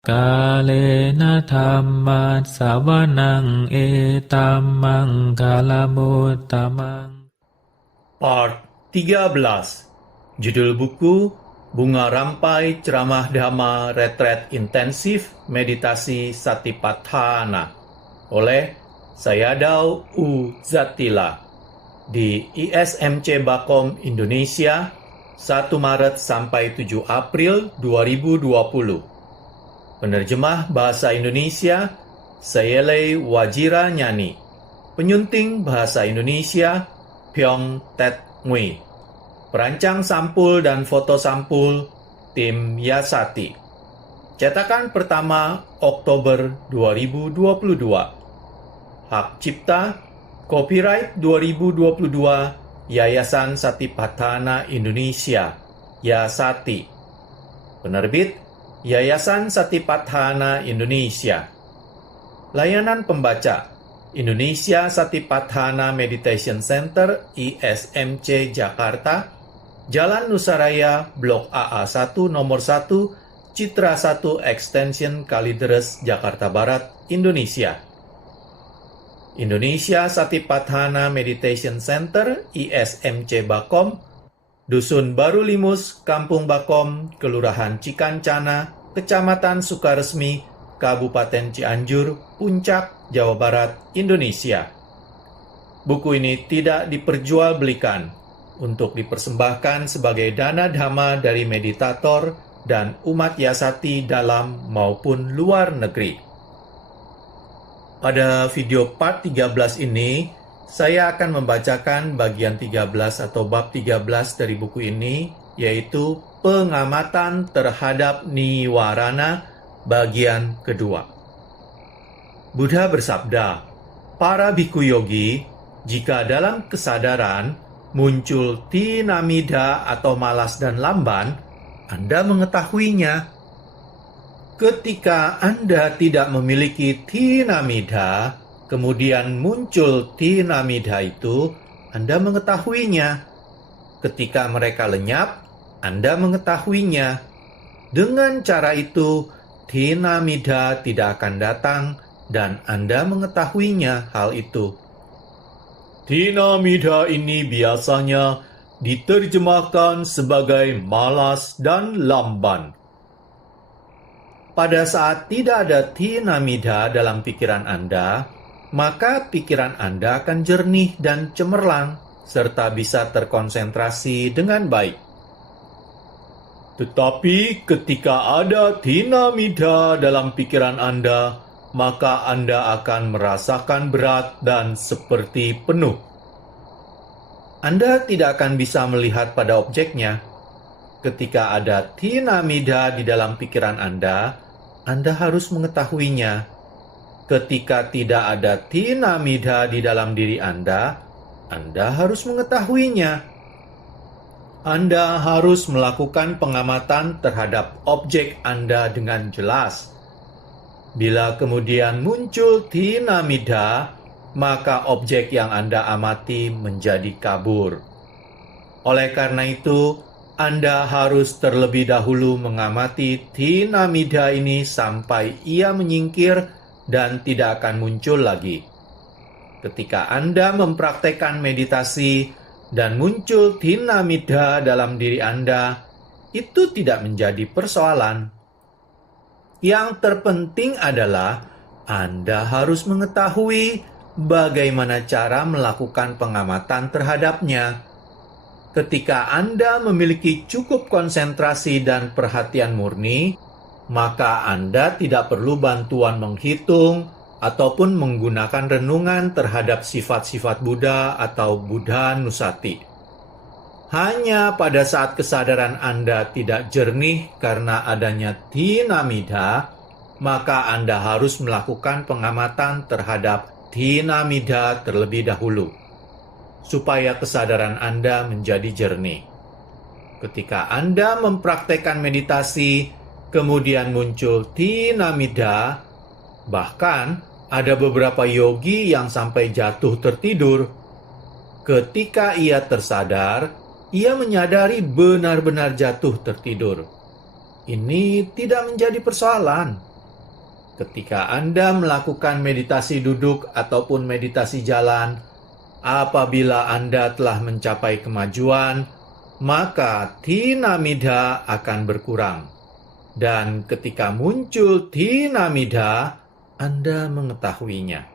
Kalena dhammat sawanang etamang kalamutamang. Part 13. Judul buku Bunga Rampai Ceramah Dhamma Retret Intensif Meditasi Satipatthana oleh Sayadaw U. Zattila di ISMC Bakom Indonesia 1 Maret sampai 7 April 2020. Penerjemah Bahasa Indonesia Sayele Wajira Nyani. Penyunting Bahasa Indonesia Pyong Tet Ngui. Perancang sampul dan foto sampul tim Yasati. Cetakan pertama Oktober 2022. Hak cipta copyright 2022 Yayasan Satipatthana Indonesia Yasati. Penerbit Yayasan Satipatthana Indonesia. Layanan pembaca Indonesia Satipatthana Meditation Center ISMC Jakarta, Jalan Nusaraya, Blok AA1 Nomor 1, Citra 1 Extension Kalideres, Jakarta Barat, Indonesia. Indonesia Satipatthana Meditation Center ISMC Bakom, Dusun Baru Limus, Kampung Bakom, Kelurahan Cikancana, Kecamatan Sukaresmi, Kabupaten Cianjur, Puncak, Jawa Barat, Indonesia. Buku ini tidak diperjualbelikan, untuk dipersembahkan sebagai dana dhamma dari meditator dan umat Yasati dalam maupun luar negeri. Pada video part 13 ini, saya akan membacakan bagian 13 atau bab 13 dari buku ini, yaitu pengamatan terhadap niwarana bagian kedua. Buddha bersabda, para bhikkhu yogi, jika dalam kesadaran muncul tinamidha atau malas dan lamban, Anda mengetahuinya. Ketika Anda tidak memiliki tinamidha, kemudian muncul tinamidha itu, Anda mengetahuinya. Ketika mereka lenyap, Anda mengetahuinya. Dengan cara itu, tinamidha tidak akan datang dan Anda mengetahuinya hal itu. Tinamidha ini biasanya diterjemahkan sebagai malas dan lamban. Pada saat tidak ada tinamidha dalam pikiran Anda, maka pikiran Anda akan jernih dan cemerlang, serta bisa terkonsentrasi dengan baik. Tetapi ketika ada tinamidha dalam pikiran Anda, maka Anda akan merasakan berat dan seperti penuh. Anda tidak akan bisa melihat pada objeknya. Ketika ada tinamidha di dalam pikiran Anda harus mengetahuinya. Ketika tidak ada tinamidha di dalam diri Anda harus mengetahuinya. Anda harus melakukan pengamatan terhadap objek Anda dengan jelas. Bila kemudian muncul tinamidha, maka objek yang Anda amati menjadi kabur. Oleh karena itu, Anda harus terlebih dahulu mengamati tinamidha ini sampai ia menyingkir dan tidak akan muncul lagi. Ketika Anda mempraktekkan meditasi dan muncul tinamidha dalam diri Anda, itu tidak menjadi persoalan. Yang terpenting adalah Anda harus mengetahui bagaimana cara melakukan pengamatan terhadapnya. Ketika Anda memiliki cukup konsentrasi dan perhatian murni, maka Anda tidak perlu bantuan menghitung ataupun menggunakan renungan terhadap sifat-sifat Buddha atau Buddha Nusati. Hanya pada saat kesadaran Anda tidak jernih karena adanya tinamidha, maka Anda harus melakukan pengamatan terhadap tinamidha terlebih dahulu, supaya kesadaran Anda menjadi jernih. Ketika Anda mempraktekkan meditasi, kemudian muncul tinamidha, bahkan ada beberapa yogi yang sampai jatuh tertidur. Ketika ia tersadar, ia menyadari benar-benar jatuh tertidur. Ini tidak menjadi persoalan. ketika Anda melakukan meditasi duduk ataupun meditasi jalan, apabila Anda telah mencapai kemajuan, maka tinamidha akan berkurang. Dan ketika muncul tinamidha, Anda mengetahuinya.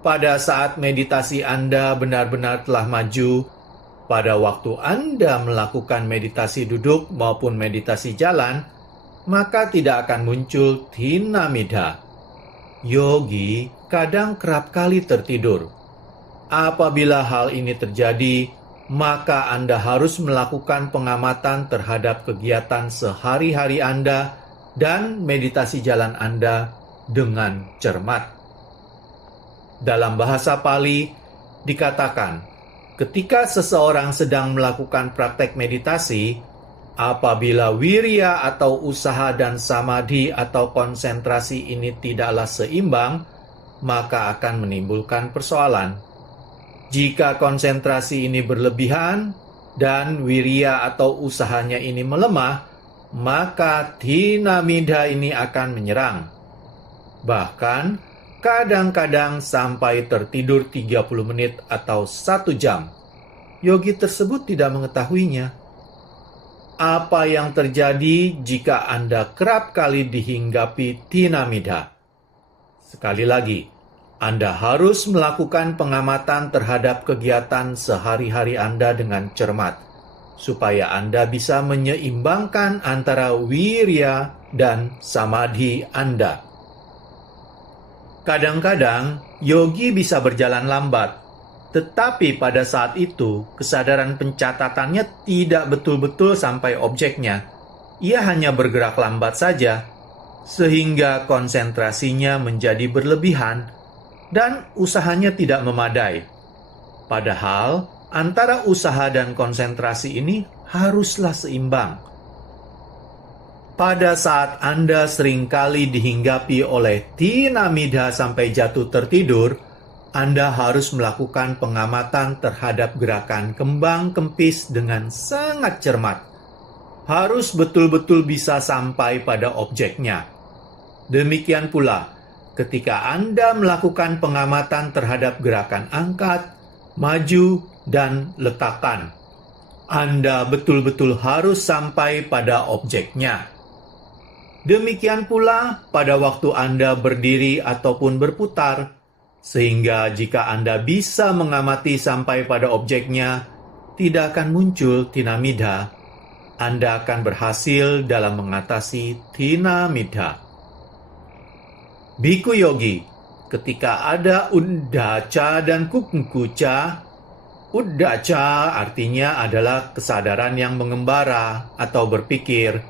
Pada saat meditasi Anda benar-benar telah maju, pada waktu Anda melakukan meditasi duduk maupun meditasi jalan, maka tidak akan muncul tinamidha. Yogi kadang kerap kali tertidur. Apabila hal ini terjadi, maka Anda harus melakukan pengamatan terhadap kegiatan sehari-hari Anda dan meditasi jalan Anda dengan cermat. Dalam bahasa Pali dikatakan, ketika seseorang sedang melakukan praktek meditasi, apabila wirya atau usaha dan samadhi atau konsentrasi ini tidaklah seimbang, maka akan menimbulkan persoalan. Jika konsentrasi ini berlebihan dan wirya atau usahanya ini melemah, maka tinamidha ini akan menyerang. Bahkan, kadang-kadang sampai tertidur 30 menit atau 1 jam. Yogi tersebut tidak mengetahuinya. Apa yang terjadi jika Anda kerap kali dihinggapi tinamidha? Sekali lagi, Anda harus melakukan pengamatan terhadap kegiatan sehari-hari Anda dengan cermat, supaya Anda bisa menyeimbangkan antara wirya dan samadhi Anda. Kadang-kadang, yogi bisa berjalan lambat, tetapi pada saat itu, kesadaran pencatatannya tidak betul-betul sampai objeknya. Ia hanya bergerak lambat saja, sehingga konsentrasinya menjadi berlebihan, dan usahanya tidak memadai. Padahal, antara usaha dan konsentrasi ini haruslah seimbang. Pada saat Anda seringkali dihinggapi oleh tinamidha sampai jatuh tertidur, Anda harus melakukan pengamatan terhadap gerakan kembang kempis dengan sangat cermat. Harus betul-betul bisa sampai pada objeknya. Demikian pula, ketika Anda melakukan pengamatan terhadap gerakan angkat, maju, dan letakkan, Anda betul-betul harus sampai pada objeknya. Demikian pula pada waktu Anda berdiri ataupun berputar, sehingga jika Anda bisa mengamati sampai pada objeknya, tidak akan muncul tinamidha. Anda akan berhasil dalam mengatasi tinamidha. Biku yogi, ketika ada uddaca dan kukkuca, uddaca artinya adalah kesadaran yang mengembara atau berpikir,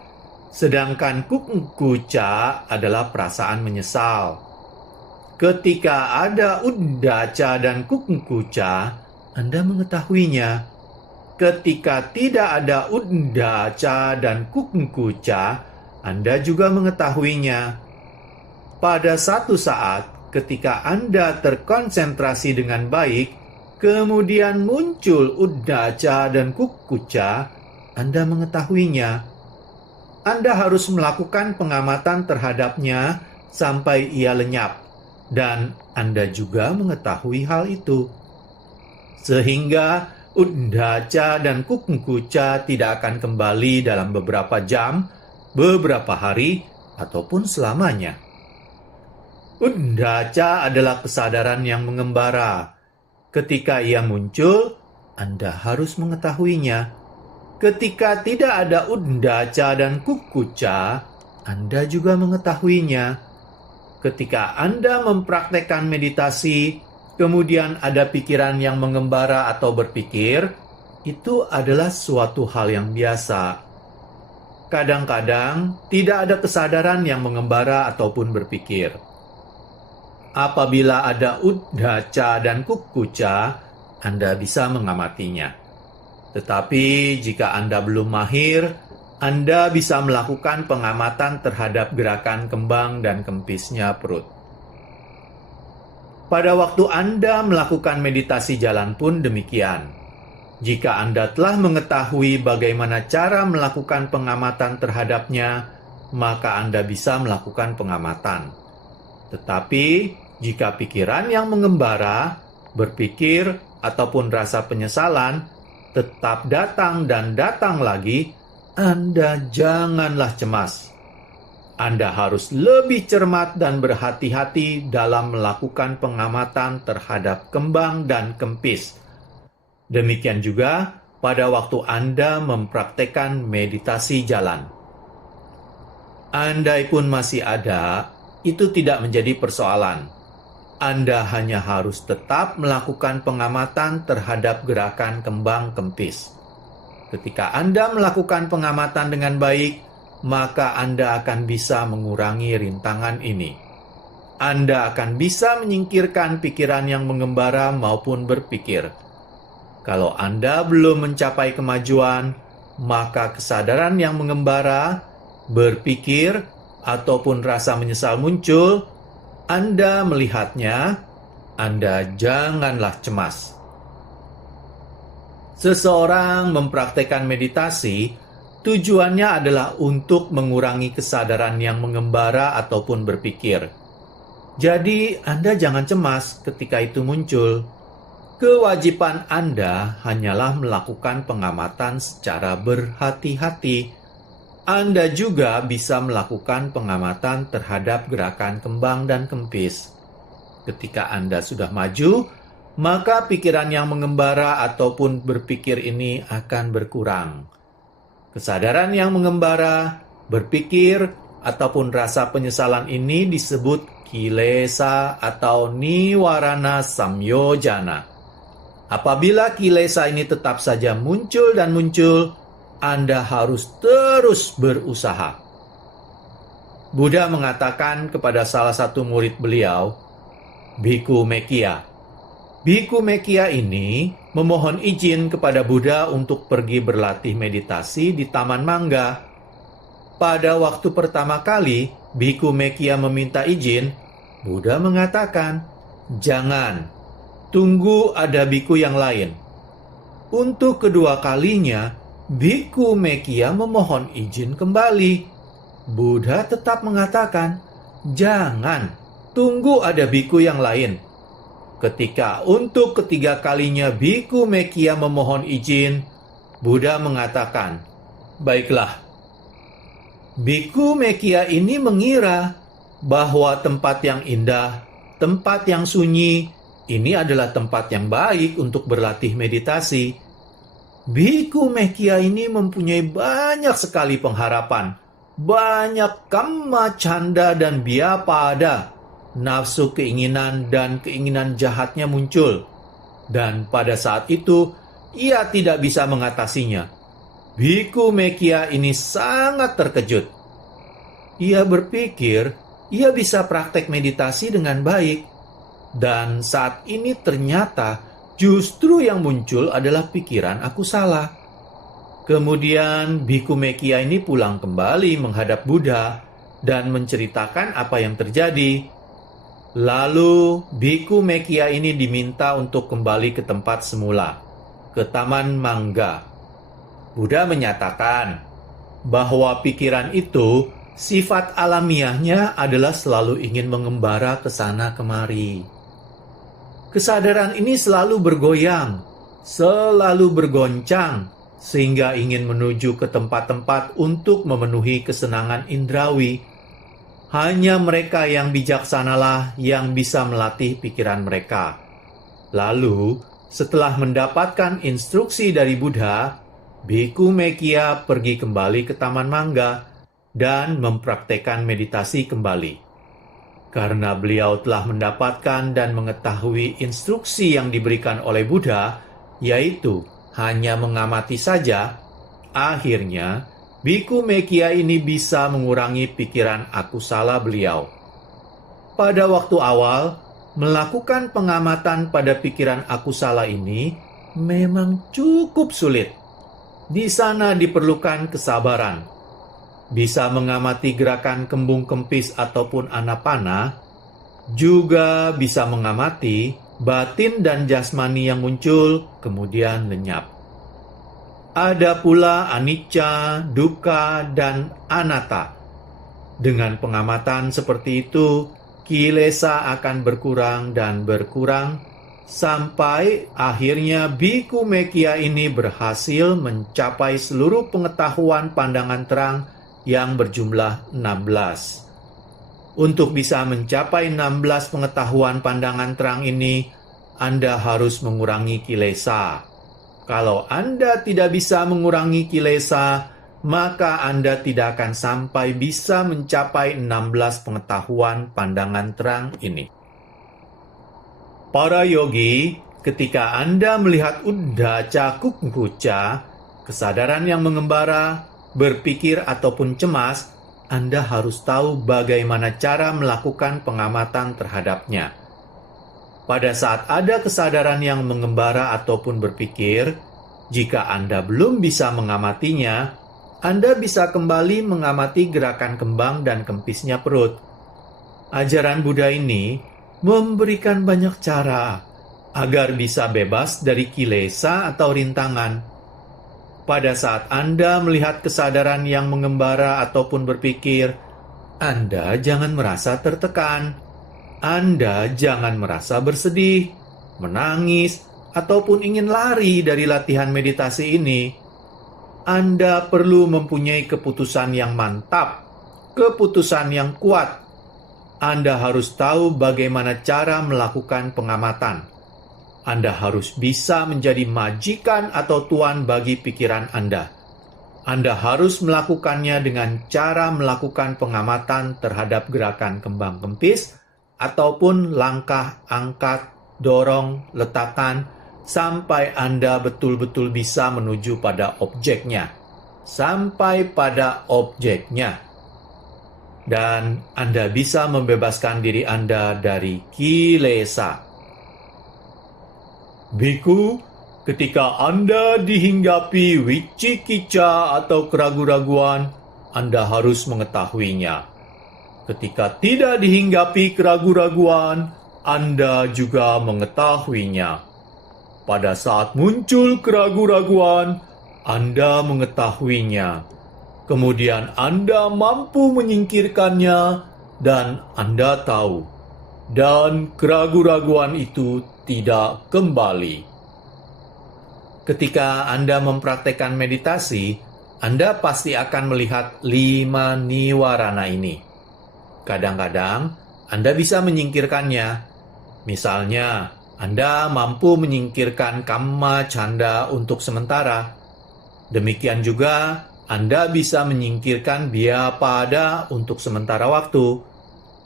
sedangkan kukkuca adalah perasaan menyesal. Ketika ada uddaca dan kukkuca, Anda mengetahuinya. Ketika tidak ada uddaca dan kukkuca, Anda juga mengetahuinya. Pada satu saat, ketika Anda terkonsentrasi dengan baik, kemudian muncul uddaca dan kukkuca, Anda mengetahuinya. Anda harus melakukan pengamatan terhadapnya sampai ia lenyap, dan Anda juga mengetahui hal itu. Sehingga uddaca dan kukkuca tidak akan kembali dalam beberapa jam, beberapa hari, ataupun selamanya. Uddaca adalah kesadaran yang mengembara. Ketika ia muncul, Anda harus mengetahuinya. Ketika tidak ada uddaca dan kukkuca, Anda juga mengetahuinya. Ketika Anda mempraktekkan meditasi, kemudian ada pikiran yang mengembara atau berpikir, itu adalah suatu hal yang biasa. Kadang-kadang tidak ada kesadaran yang mengembara ataupun berpikir. Apabila ada uddaca dan kukkuca, Anda bisa mengamatinya. Tetapi jika Anda belum mahir, Anda bisa melakukan pengamatan terhadap gerakan kembang dan kempisnya perut. Pada waktu Anda melakukan meditasi jalan pun demikian. Jika Anda telah mengetahui bagaimana cara melakukan pengamatan terhadapnya, maka Anda bisa melakukan pengamatan. Tetapi, jika pikiran yang mengembara, berpikir, ataupun rasa penyesalan tetap datang dan datang lagi, Anda janganlah cemas. Anda harus lebih cermat dan berhati-hati dalam melakukan pengamatan terhadap kembang dan kempis. Demikian juga pada waktu Anda mempraktekkan meditasi jalan. Andai pun masih ada, itu tidak menjadi persoalan. Anda hanya harus tetap melakukan pengamatan terhadap gerakan kembang kempis. Ketika Anda melakukan pengamatan dengan baik, maka Anda akan bisa mengurangi rintangan ini. Anda akan bisa menyingkirkan pikiran yang mengembara maupun berpikir. Kalau Anda belum mencapai kemajuan, maka kesadaran yang mengembara, berpikir, ataupun rasa menyesal muncul, Anda melihatnya, Anda janganlah cemas. Seseorang mempraktekkan meditasi, tujuannya adalah untuk mengurangi kesadaran yang mengembara ataupun berpikir. Jadi, Anda jangan cemas ketika itu muncul. Kewajiban Anda hanyalah melakukan pengamatan secara berhati-hati. Anda juga bisa melakukan pengamatan terhadap gerakan kembang dan kempis. Ketika Anda sudah maju, maka pikiran yang mengembara ataupun berpikir ini akan berkurang. Kesadaran yang mengembara, berpikir, ataupun rasa penyesalan ini disebut kilesa atau niwarana samyojana. Apabila kilesa ini tetap saja muncul dan muncul, Anda harus terus berusaha. Buddha mengatakan kepada salah satu murid beliau, Bhikkhu Mekkiya. Bhikkhu Mekkiya ini memohon izin kepada Buddha untuk pergi berlatih meditasi di Taman Mangga. Pada waktu pertama kali Bhikkhu Mekkiya meminta izin, Buddha mengatakan, "Jangan, tunggu ada bhikkhu yang lain." Untuk kedua kalinya, Bhikkhu Mekkiya memohon izin kembali. Buddha tetap mengatakan, "Jangan, tunggu ada bhikkhu yang lain." Ketika untuk ketiga kalinya Bhikkhu Mekkiya memohon izin, Buddha mengatakan, "Baiklah." Bhikkhu Mekkiya ini mengira bahwa tempat yang indah, tempat yang sunyi, ini adalah tempat yang baik untuk berlatih meditasi. Bhikkhu Mekkiya ini mempunyai banyak sekali pengharapan, banyak kamma canda dan biapada. Nafsu keinginan dan keinginan jahatnya muncul. Dan pada saat itu, ia tidak bisa mengatasinya. Bhikkhu Mekkiya ini sangat terkejut. Ia berpikir, ia bisa praktek meditasi dengan baik. Dan saat ini ternyata, justru yang muncul adalah pikiran aku salah. Kemudian, Bhikkhu Mekkiya ini pulang kembali menghadap Buddha dan menceritakan apa yang terjadi. Lalu, Bhikkhu Mekkiya ini diminta untuk kembali ke tempat semula, ke Taman Mangga. Buddha menyatakan bahwa pikiran itu, sifat alamiahnya adalah selalu ingin mengembara ke sana kemari. Kesadaran ini selalu bergoyang, selalu bergoncang, sehingga ingin menuju ke tempat-tempat untuk memenuhi kesenangan indrawi. Hanya mereka yang bijaksanalah yang bisa melatih pikiran mereka. Lalu, setelah mendapatkan instruksi dari Buddha, Bhikkhu Mekkiya pergi kembali ke Taman Mangga dan mempraktekkan meditasi kembali. Karena beliau telah mendapatkan dan mengetahui instruksi yang diberikan oleh Buddha, yaitu hanya mengamati saja, akhirnya Bhikkhu Mekkiya ini bisa mengurangi pikiran aku salah beliau. Pada waktu awal, melakukan pengamatan pada pikiran aku salah ini memang cukup sulit. Di sana diperlukan kesabaran. Bisa mengamati gerakan kembung kempis ataupun anapana, juga bisa mengamati batin dan jasmani yang muncul kemudian lenyap. Ada pula anicca, dukkha, dan anatta. Dengan pengamatan seperti itu, kilesa akan berkurang dan berkurang, sampai akhirnya Biku Mekia ini berhasil mencapai seluruh pengetahuan pandangan terang yang berjumlah 16. Untuk bisa mencapai 16 pengetahuan pandangan terang ini, Anda harus mengurangi kilesa. Kalau Anda tidak bisa mengurangi kilesa, maka Anda tidak akan sampai bisa mencapai 16 pengetahuan pandangan terang ini. Para yogi, ketika Anda melihat Uddaca Kukkuca, kesadaran yang mengembara, berpikir ataupun cemas, Anda harus tahu bagaimana cara melakukan pengamatan terhadapnya. Pada saat ada kesadaran yang mengembara ataupun berpikir, jika Anda belum bisa mengamatinya, Anda bisa kembali mengamati gerakan kembang dan kempisnya perut. Ajaran Buddha ini memberikan banyak cara agar bisa bebas dari kilesa atau rintangan. Pada saat Anda melihat kesadaran yang mengembara ataupun berpikir, Anda jangan merasa tertekan. Anda jangan merasa bersedih, menangis, ataupun ingin lari dari latihan meditasi ini. Anda perlu mempunyai keputusan yang mantap, keputusan yang kuat. Anda harus tahu bagaimana cara melakukan pengamatan. Anda harus bisa menjadi majikan atau tuan bagi pikiran Anda. Anda harus melakukannya dengan cara melakukan pengamatan terhadap gerakan kembang kempis, ataupun langkah angkat, dorong, letakkan, sampai Anda betul-betul bisa menuju pada objeknya. Sampai pada objeknya. Dan Anda bisa membebaskan diri Anda dari kilesa. Biku, ketika Anda dihinggapi wicikica atau keraguan-raguan, Anda harus mengetahuinya. Ketika tidak dihinggapi keraguan-raguan, Anda juga mengetahuinya. Pada saat muncul keraguan-raguan, Anda mengetahuinya. Kemudian Anda mampu menyingkirkannya, dan Anda tahu. Dan keraguan-raguan itu tidak kembali. Ketika Anda mempraktekkan meditasi, Anda pasti akan melihat 5 niwarana ini. Kadang-kadang Anda bisa menyingkirkannya. Misalnya, Anda mampu menyingkirkan kamma canda untuk sementara. Demikian juga, Anda bisa menyingkirkan vyapada untuk sementara waktu.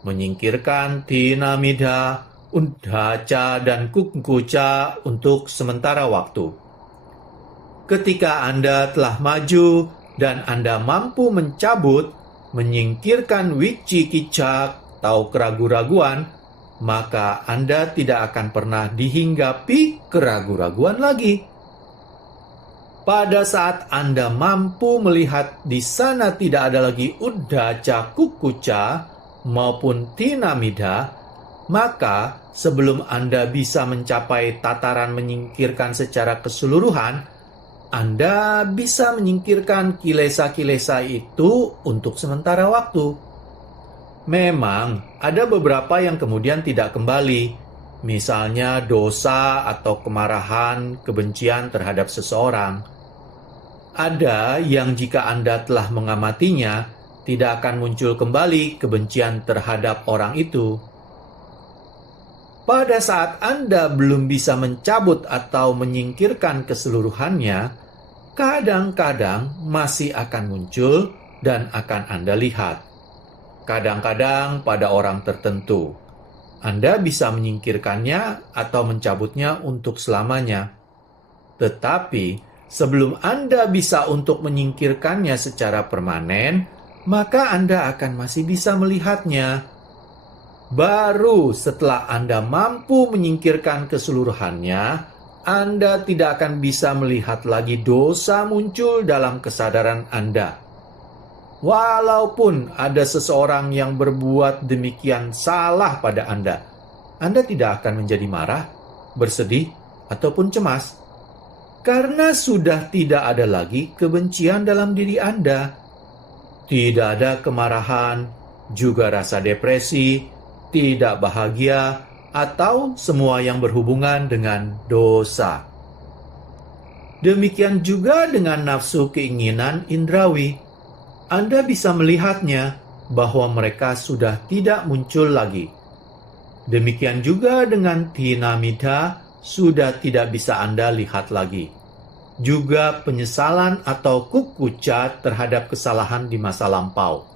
Menyingkirkan tinamidha, Uddaca, dan Kukkuca untuk sementara waktu. Ketika Anda telah maju dan Anda mampu mencabut, menyingkirkan wicikica atau keraguan-raguan, maka Anda tidak akan pernah dihinggapi keraguan-raguan lagi. Pada saat Anda mampu melihat di sana tidak ada lagi Uddaca Kukkuca maupun tinamidha, maka sebelum Anda bisa mencapai tataran menyingkirkan secara keseluruhan, Anda bisa menyingkirkan kilesa-kilesa itu untuk sementara waktu. Memang ada beberapa yang kemudian tidak kembali, misalnya dosa atau kemarahan, kebencian terhadap seseorang. Ada yang jika Anda telah mengamatinya, tidak akan muncul kembali kebencian terhadap orang itu. Pada saat Anda belum bisa mencabut atau menyingkirkan keseluruhannya, kadang-kadang masih akan muncul dan akan Anda lihat. Kadang-kadang pada orang tertentu, Anda bisa menyingkirkannya atau mencabutnya untuk selamanya. Tetapi, sebelum Anda bisa untuk menyingkirkannya secara permanen, maka Anda akan masih bisa melihatnya. Baru setelah Anda mampu menyingkirkan keseluruhannya, Anda tidak akan bisa melihat lagi dosa muncul dalam kesadaran Anda. Walaupun ada seseorang yang berbuat demikian salah pada Anda tidak akan menjadi marah, bersedih, ataupun cemas. Karena sudah tidak ada lagi kebencian dalam diri Anda. Tidak ada kemarahan, juga rasa depresi, tidak bahagia, atau semua yang berhubungan dengan dosa. Demikian juga dengan nafsu keinginan indrawi. Anda bisa melihatnya bahwa mereka sudah tidak muncul lagi. Demikian juga dengan tinamida sudah tidak bisa Anda lihat lagi. Juga penyesalan atau kukuca terhadap kesalahan di masa lampau.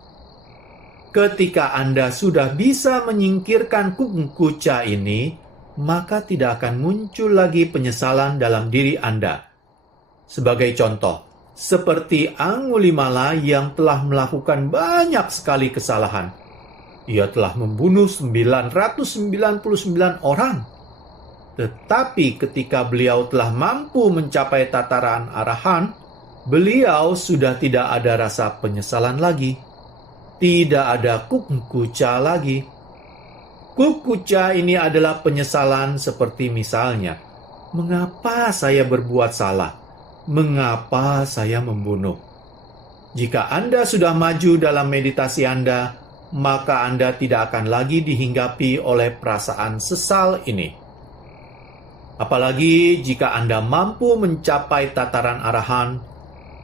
Ketika Anda sudah bisa menyingkirkan kukuca ini, maka tidak akan muncul lagi penyesalan dalam diri Anda. Sebagai contoh, seperti Angulimala yang telah melakukan banyak sekali kesalahan. Ia telah membunuh 999 orang. Tetapi ketika beliau telah mampu mencapai tataran arahan, beliau sudah tidak ada rasa penyesalan lagi. Tidak ada kukuca lagi. Kukuca ini adalah penyesalan seperti misalnya, mengapa saya berbuat salah? Mengapa saya membunuh? Jika Anda sudah maju dalam meditasi Anda, maka Anda tidak akan lagi dihinggapi oleh perasaan sesal ini. Apalagi jika Anda mampu mencapai tataran arahan,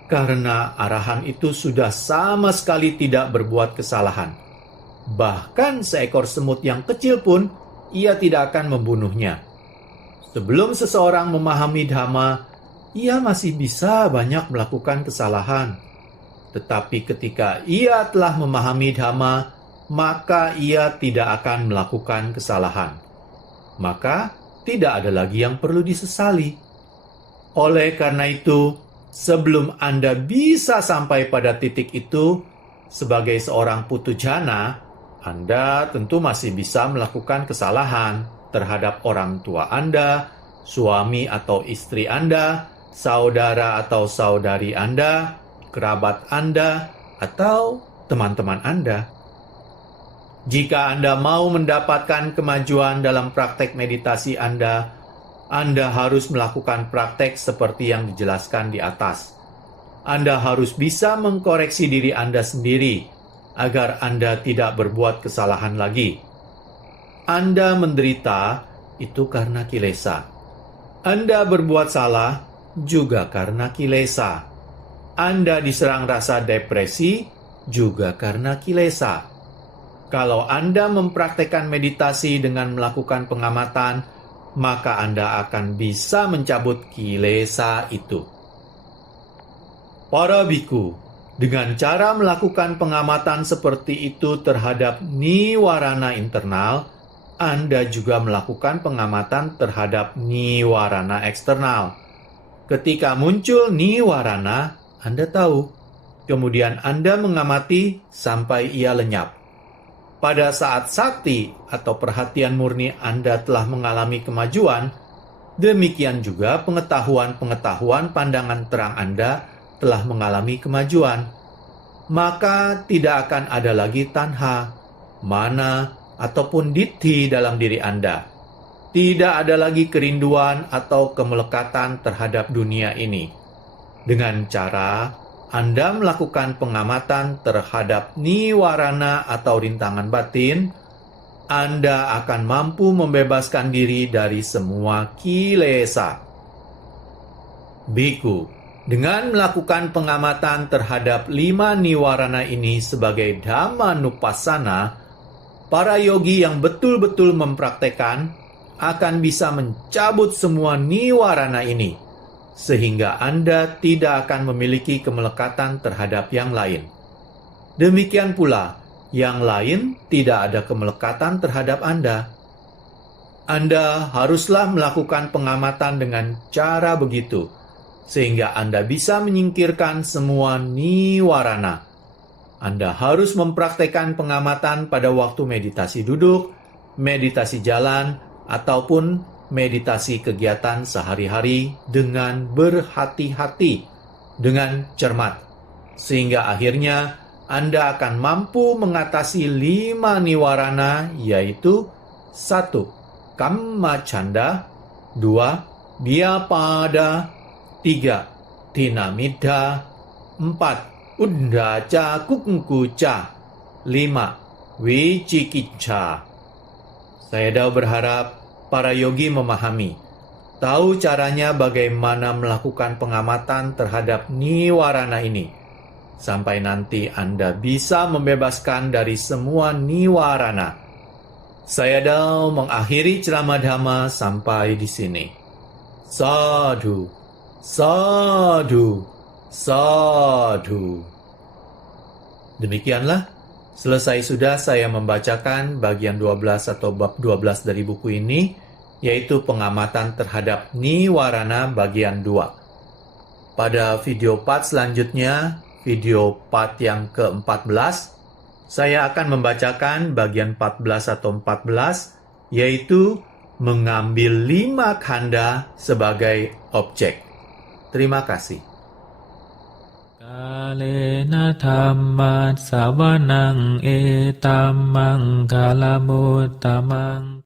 karena arahan itu sudah sama sekali tidak berbuat kesalahan. Bahkan seekor semut yang kecil pun, ia tidak akan membunuhnya. Sebelum seseorang memahami Dhamma, ia masih bisa banyak melakukan kesalahan. Tetapi ketika ia telah memahami Dhamma, maka ia tidak akan melakukan kesalahan. Maka tidak ada lagi yang perlu disesali. Oleh karena itu, sebelum Anda bisa sampai pada titik itu, sebagai seorang putujana, Anda tentu masih bisa melakukan kesalahan terhadap orang tua Anda, suami atau istri Anda, saudara atau saudari Anda, kerabat Anda, atau teman-teman Anda. Jika Anda mau mendapatkan kemajuan dalam praktek meditasi Anda harus melakukan praktek seperti yang dijelaskan di atas. Anda harus bisa mengkoreksi diri Anda sendiri, agar Anda tidak berbuat kesalahan lagi. Anda menderita, itu karena kilesa. Anda berbuat salah, juga karena kilesa. Anda diserang rasa depresi, juga karena kilesa. Kalau Anda mempraktekkan meditasi dengan melakukan pengamatan, maka Anda akan bisa mencabut kilesa itu. Para biku, dengan cara melakukan pengamatan seperti itu terhadap niwarana internal, Anda juga melakukan pengamatan terhadap niwarana eksternal. Ketika muncul niwarana, Anda tahu. Kemudian Anda mengamati sampai ia lenyap. Pada saat sakti atau perhatian murni Anda telah mengalami kemajuan, demikian juga pengetahuan-pengetahuan pandangan terang Anda telah mengalami kemajuan. Maka tidak akan ada lagi tanha, mana, ataupun ditthi dalam diri Anda. Tidak ada lagi kerinduan atau kemelekatan terhadap dunia ini. Dengan cara Anda melakukan pengamatan terhadap niwarana atau rintangan batin, Anda akan mampu membebaskan diri dari semua kilesa. Biku, dengan melakukan pengamatan terhadap 5 niwarana ini sebagai Dhammanupassana, para yogi yang betul-betul mempraktekkan akan bisa mencabut semua niwarana ini, sehingga Anda tidak akan memiliki kemelekatan terhadap yang lain. Demikian pula, yang lain tidak ada kemelekatan terhadap Anda. Anda haruslah melakukan pengamatan dengan cara begitu, sehingga Anda bisa menyingkirkan semua niwarana. Anda harus mempraktekkan pengamatan pada waktu meditasi duduk, meditasi jalan, ataupun meditasi kegiatan sehari-hari dengan berhati-hati, dengan cermat. Sehingga akhirnya Anda akan mampu mengatasi 5 niwarana, yaitu 1. Kammacanda, 2. Vyapada, 3. Tinamida, 4. Uddhaca kukuca, 5. Wicikicca. Sayadaw berharap para yogi memahami, tahu caranya bagaimana melakukan pengamatan terhadap niwarana ini, sampai nanti Anda bisa membebaskan dari semua niwarana. Sayadaw mengakhiri ceramah Dhamma sampai di sini. Sadhu, sadhu, sadhu. Demikianlah, selesai sudah saya membacakan bagian 12 atau bab 12 dari buku ini, yaitu pengamatan terhadap niwarana bagian 2. Pada video part selanjutnya, video part yang ke-14, saya akan membacakan bagian 14 atau 14, yaitu mengambil 5 khanda sebagai objek. Terima kasih. Kalena dhamma savanang etamang kalamuttamang